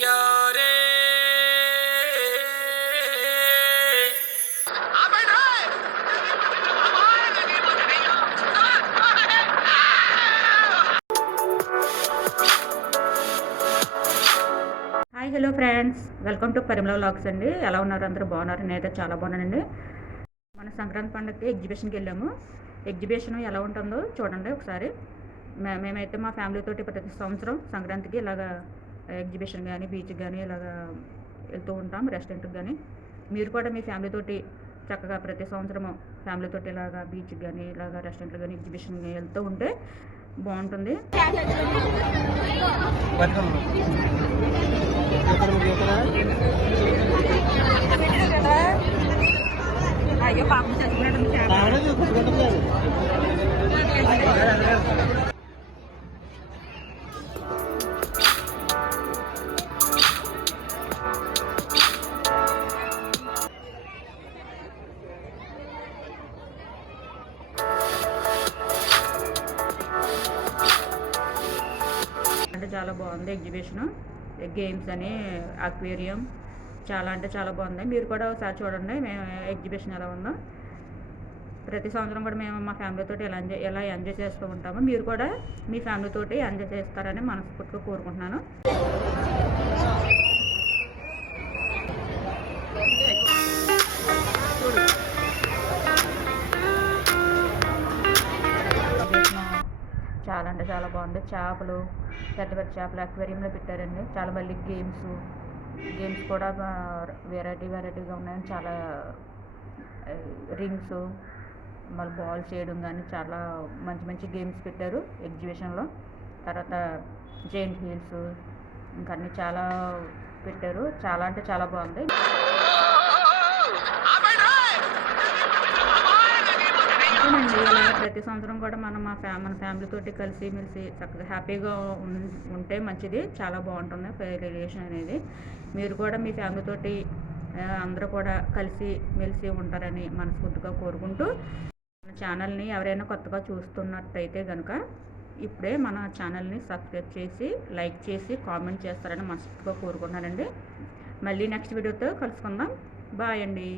यारे hi hello friends, welcome to Parimala vlogs అండి. ఎలా ఉన్నారు? అందరూ బాగున్నారు? నేనైతే చాలా బాగున్నానండి. మన సంక్రాంతి పండుగకి ఎగ్జిబిషన్కి వెళ్ళాము. ఎగ్జిబిషన్ ఎలా ఉంటుందో చూడండి ఒకసారి. మేమైతే మా ఫ్యామిలీ తోటి ప్రతి సంవత్సరం సంక్రాంతికి ఇలాగా ఎగ్జిబిషన్ కానీ బీచ్కి కానీ ఇలాగా వెళ్తూ ఉంటాం, రెస్టారెంట్కి కానీ. మీరు కూడా మీ ఫ్యామిలీ తోటి చక్కగా ప్రతి సంవత్సరము ఫ్యామిలీ తోటి ఇలాగా బీచ్కి కానీ ఇలాగా రెస్టారెంట్లు కానీ ఎగ్జిబిషన్కి వెళ్తూ ఉంటే బాగుంటుంది. అయ్యో పాపం చదువుకున్నాడు. అంటే చాలా బాగుంది ఎగ్జిబిషన్. గేమ్స్ అని అక్వేరియం చాలా అంటే చాలా బాగుంది. మీరు కూడా ఒకసారి చూడండి మేము ఎగ్జిబిషన్ ఎలా ఉందో. ప్రతి సంవత్సరం కూడా మేము మా ఫ్యామిలీతో ఎలా ఎంజాయ్ చేస్తూ ఉంటాము. మీరు కూడా మీ ఫ్యామిలీతో ఎంజాయ్ చేస్తారని మనస్ఫూర్తిగా కోరుకుంటున్నాను. చాలా అంటే చాలా బాగుంది. చేపలు, పెద్ద పెద్ద చేపలు అక్వేరియంలో పెట్టారండి. చాలా మళ్ళీ గేమ్స్ కూడా వెరైటీగా ఉన్నాయని చాలా రింగ్స్, మళ్ళీ బాల్ చేయడం కానీ చాలా మంచి మంచి గేమ్స్ పెట్టారు ఎగ్జిబిషన్లో. తర్వాత జైంట్ హీల్స్ ఇంకా అన్నీ చాలా పెట్టారు. చాలా అంటే చాలా బాగుంది. ఇలా ప్రతి సంవత్సరం కూడా మనం మన ఫ్యామిలీతోటి కలిసి మెలిసి చక్కగా హ్యాపీగా ఉంటే మంచిది. చాలా బాగుంటుంది రిలేషన్ అనేది. మీరు కూడా మీ ఫ్యామిలీతోటి అందరూ కూడా కలిసి మెలిసి ఉంటారని మనస్ఫూర్తిగా కోరుకుంటూ, మన ఛానల్ని ఎవరైనా కొత్తగా చూస్తున్నట్టయితే కనుక ఇప్పుడే మన ఛానల్ని సబ్స్క్రైబ్ చేసి లైక్ చేసి కామెంట్ చేస్తారని మనస్ఫూర్తిగా కోరుకుంటున్నానండి. మళ్ళీ నెక్స్ట్ వీడియోతో కలుసుకుందాం. బాయ్ అండి.